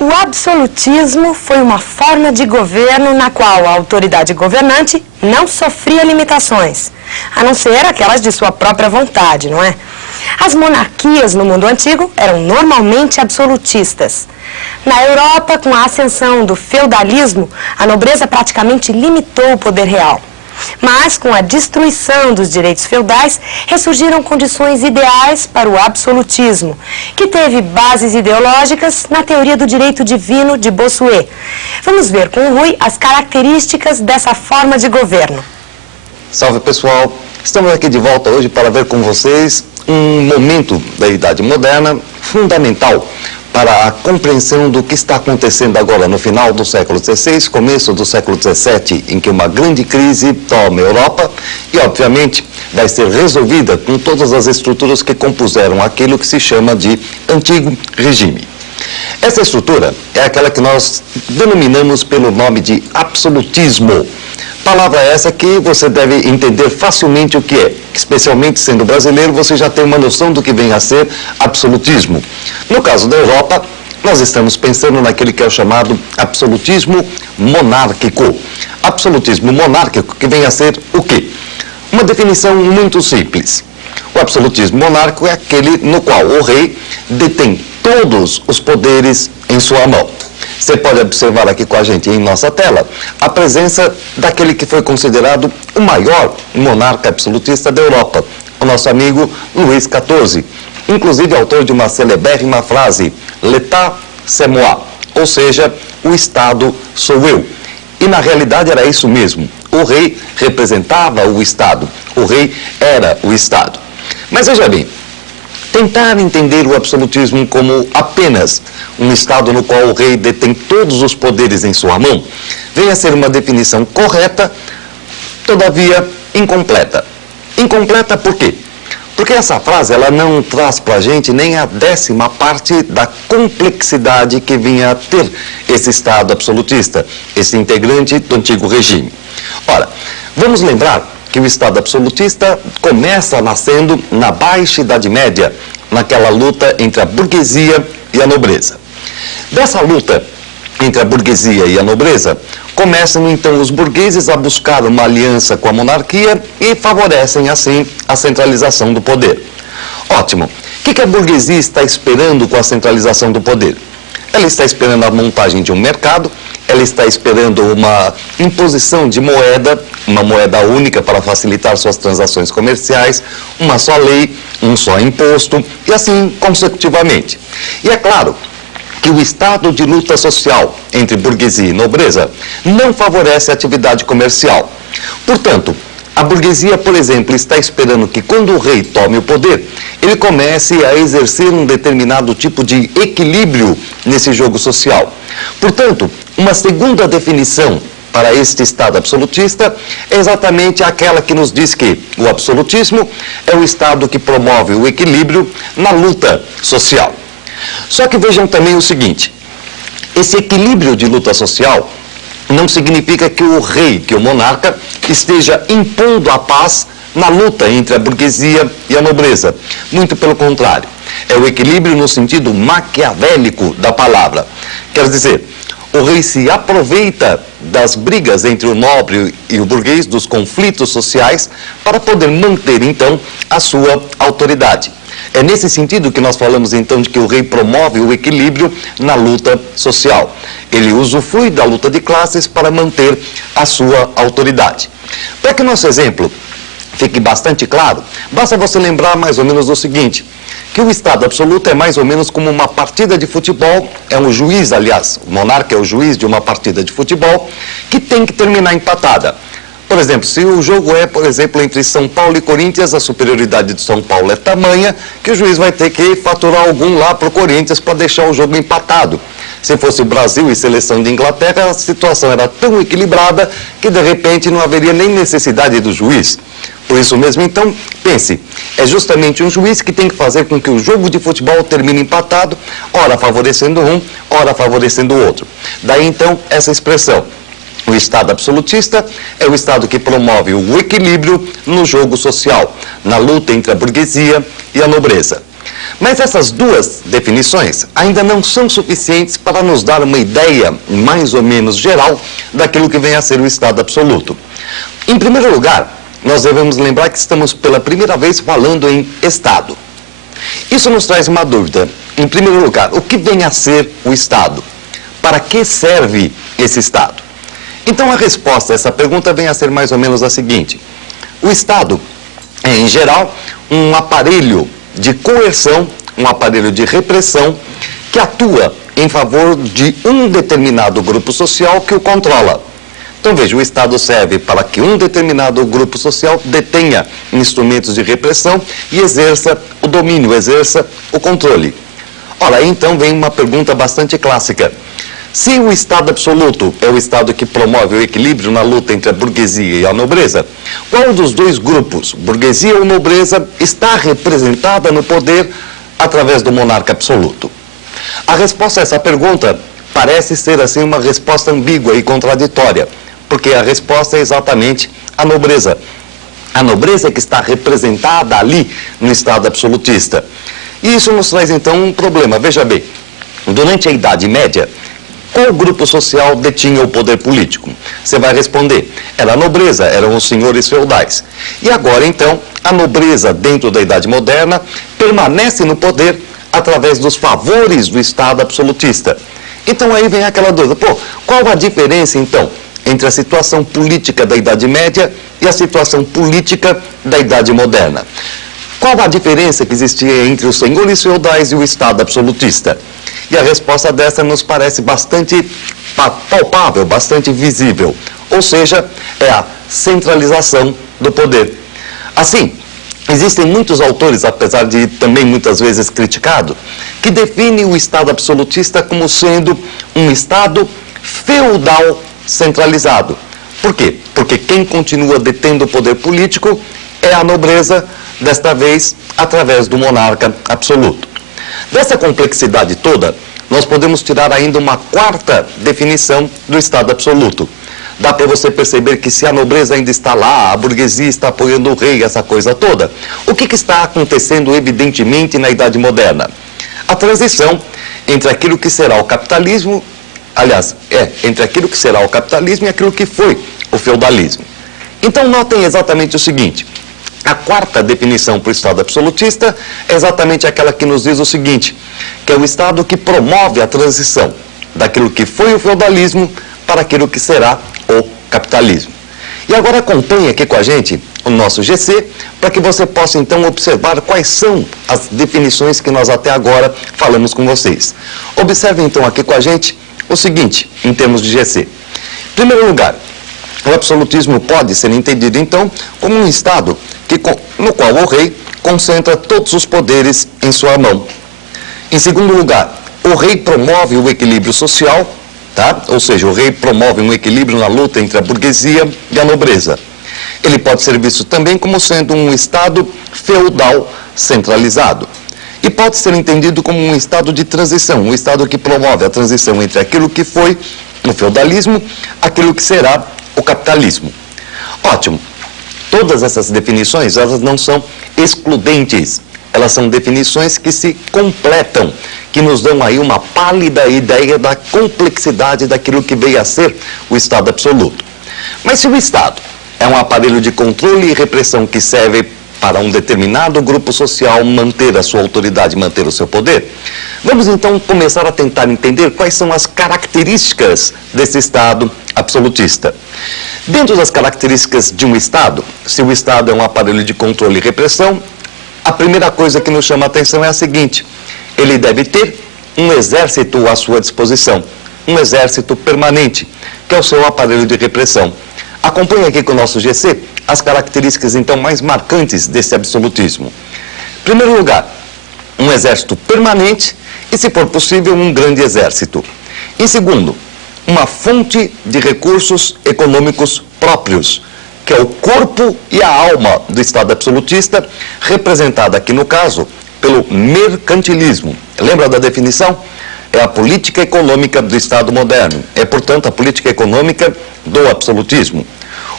O absolutismo foi uma forma de governo na qual a autoridade governante não sofria limitações, a não ser aquelas de sua própria vontade, não é? As monarquias no mundo antigo eram normalmente absolutistas. Na Europa, com a ascensão do feudalismo, a nobreza praticamente limitou o poder real. Mas, com a destruição dos direitos feudais, ressurgiram condições ideais para o absolutismo, que teve bases ideológicas na teoria do direito divino de Bossuet. Vamos ver com o Rui as características dessa forma de governo. Salve, pessoal! Estamos aqui de volta hoje para ver com vocês um momento da Idade Moderna fundamental para a compreensão do que está acontecendo agora no final do século XVI, começo do século XVII, em que uma grande crise toma a Europa e, obviamente, vai ser resolvida com todas as estruturas que compuseram aquilo que se chama de Antigo Regime. Essa estrutura é aquela que nós denominamos pelo nome de absolutismo. Palavra essa que você deve entender facilmente o que é. Especialmente sendo brasileiro, você já tem uma noção do que vem a ser absolutismo. No caso da Europa, nós estamos pensando naquele que é o chamado absolutismo monárquico. Absolutismo monárquico que vem a ser o quê? Uma definição muito simples. O absolutismo monárquico é aquele no qual o rei detém todos os poderes em sua mão. Você pode observar aqui com a gente em nossa tela a presença daquele que foi considerado o maior monarca absolutista da Europa, o nosso amigo Luís XIV, inclusive autor de uma celebérrima frase, "L'État c'est moi", ou seja, o Estado sou eu. E na realidade era isso mesmo, o rei representava o Estado, o rei era o Estado. Mas veja bem, tentar entender o absolutismo como apenas um Estado no qual o rei detém todos os poderes em sua mão, vem a ser uma definição correta, todavia incompleta. Incompleta por quê? Porque essa frase ela não traz para a gente nem a 10ª parte da complexidade que vinha a ter esse Estado absolutista, esse integrante do antigo regime. Ora, vamos lembrar que o Estado absolutista começa nascendo na Baixa Idade Média, naquela luta entre a burguesia e a nobreza. Dessa luta entre a burguesia e a nobreza, começam então os burgueses a buscar uma aliança com a monarquia e favorecem assim a centralização do poder. Ótimo. O que a burguesia está esperando com a centralização do poder? Ela está esperando a montagem de um mercado, ela está esperando uma imposição de moeda, uma moeda única para facilitar suas transações comerciais, uma só lei, um só imposto, e assim consecutivamente. E é claro que o estado de luta social entre burguesia e nobreza não favorece a atividade comercial. Portanto, a burguesia, por exemplo, está esperando que quando o rei tome o poder, ele comece a exercer um determinado tipo de equilíbrio nesse jogo social. Portanto, uma segunda definição para este Estado absolutista é exatamente aquela que nos diz que o absolutismo é o Estado que promove o equilíbrio na luta social. Só que vejam também o seguinte, esse equilíbrio de luta social não significa que o rei, que o monarca, esteja impondo a paz na luta entre a burguesia e a nobreza. Muito pelo contrário. É o equilíbrio no sentido maquiavélico da palavra. Quer dizer, o rei se aproveita das brigas entre o nobre e o burguês, dos conflitos sociais, para poder manter, então, a sua autoridade. É nesse sentido que nós falamos, então, de que o rei promove o equilíbrio na luta social. Ele usufrui da luta de classes para manter a sua autoridade. Para que nosso exemplo fique bastante claro, basta você lembrar mais ou menos o seguinte, que o Estado absoluto é mais ou menos como uma partida de futebol, é um juiz, aliás, o monarca é o juiz de uma partida de futebol, que tem que terminar empatada. Por exemplo, se o jogo é, por exemplo, entre São Paulo e Corinthians, a superioridade de São Paulo é tamanha que o juiz vai ter que faturar algum lá para o Corinthians para deixar o jogo empatado. Se fosse Brasil e seleção de Inglaterra, a situação era tão equilibrada que, de repente, não haveria nem necessidade do juiz. Por isso mesmo, então, pense, é justamente um juiz que tem que fazer com que o jogo de futebol termine empatado, ora favorecendo um, ora favorecendo o outro. Daí, então, essa expressão. O Estado absolutista é o Estado que promove o equilíbrio no jogo social, na luta entre a burguesia e a nobreza. Mas essas duas definições ainda não são suficientes para nos dar uma ideia mais ou menos geral daquilo que vem a ser o Estado absoluto. Em primeiro lugar, nós devemos lembrar que estamos pela primeira vez falando em Estado. Isso nos traz uma dúvida. Em primeiro lugar, o que vem a ser o Estado? Para que serve esse Estado? Então a resposta a essa pergunta vem a ser mais ou menos a seguinte. O Estado é, em geral, um aparelho de coerção, um aparelho de repressão que atua em favor de um determinado grupo social que o controla. Então veja, o Estado serve para que um determinado grupo social detenha instrumentos de repressão e exerça o domínio, exerça o controle. Ora, aí então vem uma pergunta bastante clássica. Se o Estado absoluto é o Estado que promove o equilíbrio na luta entre a burguesia e a nobreza, qual dos dois grupos, burguesia ou nobreza, está representada no poder através do monarca absoluto? A resposta a essa pergunta parece ser assim uma resposta ambígua e contraditória, porque a resposta é exatamente a nobreza. A nobreza é que está representada ali no Estado absolutista. E isso nos traz então um problema. Veja bem, durante a Idade Média, qual grupo social detinha o poder político? Você vai responder, era a nobreza, eram os senhores feudais. E agora então, a nobreza dentro da Idade Moderna permanece no poder através dos favores do Estado absolutista. Então aí vem aquela dúvida, qual a diferença então entre a situação política da Idade Média e a situação política da Idade Moderna? Qual a diferença que existia entre os senhores feudais e o Estado absolutista? E a resposta dessa nos parece bastante palpável, bastante visível. Ou seja, é a centralização do poder. Assim, existem muitos autores, apesar de também muitas vezes criticado, que definem o Estado absolutista como sendo um Estado feudal centralizado. Por quê? Porque quem continua detendo o poder político é a nobreza, desta vez através do monarca absoluto. Dessa complexidade toda, nós podemos tirar ainda uma quarta definição do Estado absoluto. Dá para você perceber que se a nobreza ainda está lá, a burguesia está apoiando o rei, essa coisa toda, o que está acontecendo evidentemente na Idade Moderna? A transição entre aquilo que será o capitalismo, entre aquilo que será o capitalismo e aquilo que foi o feudalismo. Então notem exatamente o seguinte, a quarta definição para o Estado absolutista é exatamente aquela que nos diz o seguinte, que é o Estado que promove a transição daquilo que foi o feudalismo para aquilo que será o capitalismo. E agora acompanhe aqui com a gente o nosso GC, para que você possa então observar quais são as definições que nós até agora falamos com vocês. Observe então aqui com a gente o seguinte, em termos de GC. Em primeiro lugar, o absolutismo pode ser entendido então como um Estado no qual o rei concentra todos os poderes em sua mão. Em segundo lugar, o rei promove o equilíbrio social, ou seja, o rei promove um equilíbrio na luta entre a burguesia e a nobreza. Ele pode ser visto também como sendo um Estado feudal centralizado. E pode ser entendido como um Estado de transição, um Estado que promove a transição entre aquilo que foi o feudalismo, aquilo que será o capitalismo. Ótimo. Todas essas definições, elas não são excludentes. Elas são definições que se completam, que nos dão aí uma pálida ideia da complexidade daquilo que veio a ser o Estado absoluto. Mas se o Estado é um aparelho de controle e repressão que serve para um determinado grupo social manter a sua autoridade, manter o seu poder, vamos então começar a tentar entender quais são as características desse Estado absolutista. Dentro das características de um Estado, se o Estado é um aparelho de controle e repressão, a primeira coisa que nos chama a atenção é a seguinte, ele deve ter um exército à sua disposição, um exército permanente, que é o seu aparelho de repressão. Acompanhe aqui com o nosso GC as características então mais marcantes desse absolutismo. Em primeiro lugar, um exército permanente e, se for possível, um grande exército. Em segundo, uma fonte de recursos econômicos próprios, que é o corpo e a alma do Estado absolutista, representada aqui no caso pelo mercantilismo. Lembra da definição? É a política econômica do Estado moderno. É, portanto, a política econômica do absolutismo.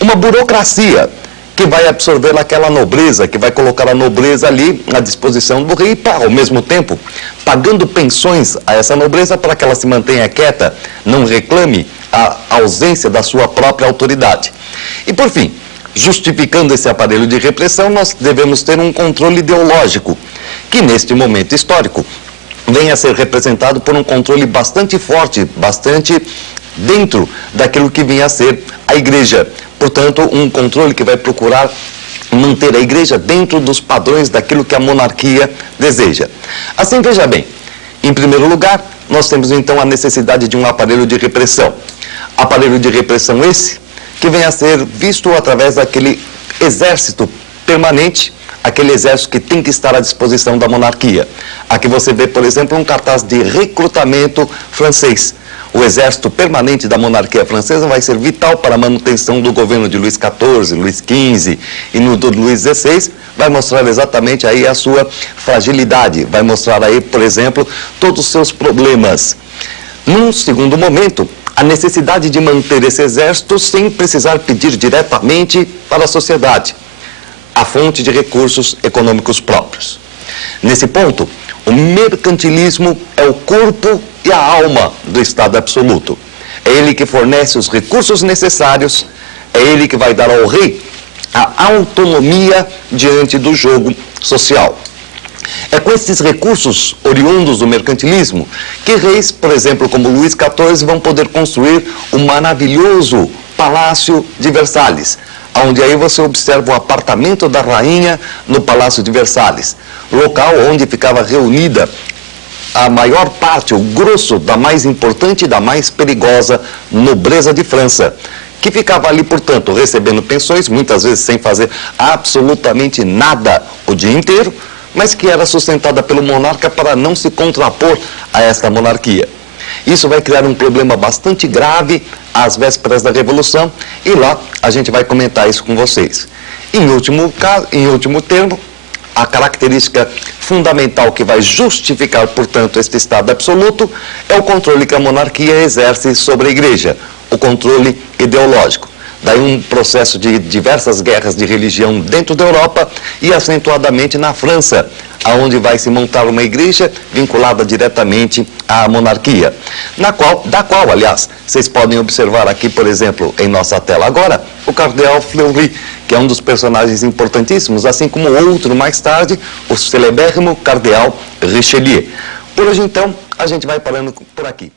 Uma burocracia, que vai absorver aquela nobreza, que vai colocar a nobreza ali à disposição do rei, para, ao mesmo tempo, pagando pensões a essa nobreza para que ela se mantenha quieta, não reclame a ausência da sua própria autoridade. E, por fim, justificando esse aparelho de repressão, nós devemos ter um controle ideológico, que neste momento histórico venha a ser representado por um controle bastante forte, bastante dentro daquilo que vinha a ser a igreja. Portanto, um controle que vai procurar manter a igreja dentro dos padrões daquilo que a monarquia deseja. Assim, veja bem, em primeiro lugar, nós temos então a necessidade de um aparelho de repressão. Aparelho de repressão esse que vem a ser visto através daquele exército permanente, aquele exército que tem que estar à disposição da monarquia. Aqui você vê, por exemplo, um cartaz de recrutamento francês. O exército permanente da monarquia francesa vai ser vital para a manutenção do governo de Luís XIV, Luís XV e no do Luís XVI, vai mostrar exatamente aí a sua fragilidade, vai mostrar aí, por exemplo, todos os seus problemas. Num segundo momento, a necessidade de manter esse exército sem precisar pedir diretamente para a sociedade a fonte de recursos econômicos próprios. Nesse ponto, o mercantilismo é o corpo e a alma do Estado absoluto. É ele que fornece os recursos necessários, é ele que vai dar ao rei a autonomia diante do jogo social. É com esses recursos oriundos do mercantilismo que reis, por exemplo, como Luís XIV, vão poder construir o maravilhoso Palácio de Versalhes, onde aí você observa o apartamento da rainha no Palácio de Versalhes, local onde ficava reunida a maior parte, o grosso da mais importante e da mais perigosa nobreza de França, que ficava ali, portanto, recebendo pensões, muitas vezes sem fazer absolutamente nada o dia inteiro, mas que era sustentada pelo monarca para não se contrapor a esta monarquia. Isso vai criar um problema bastante grave às vésperas da Revolução, e lá a gente vai comentar isso com vocês. Em último termo, a característica fundamental que vai justificar, portanto, este Estado absoluto é o controle que a monarquia exerce sobre a igreja, o controle ideológico. Daí um processo de diversas guerras de religião dentro da Europa e acentuadamente na França, onde vai se montar uma igreja vinculada diretamente à monarquia, da qual, aliás, vocês podem observar aqui, por exemplo, em nossa tela agora, o cardeal Fleury, que é um dos personagens importantíssimos, assim como outro mais tarde, o celebérrimo cardeal Richelieu. Por hoje, então, a gente vai parando por aqui.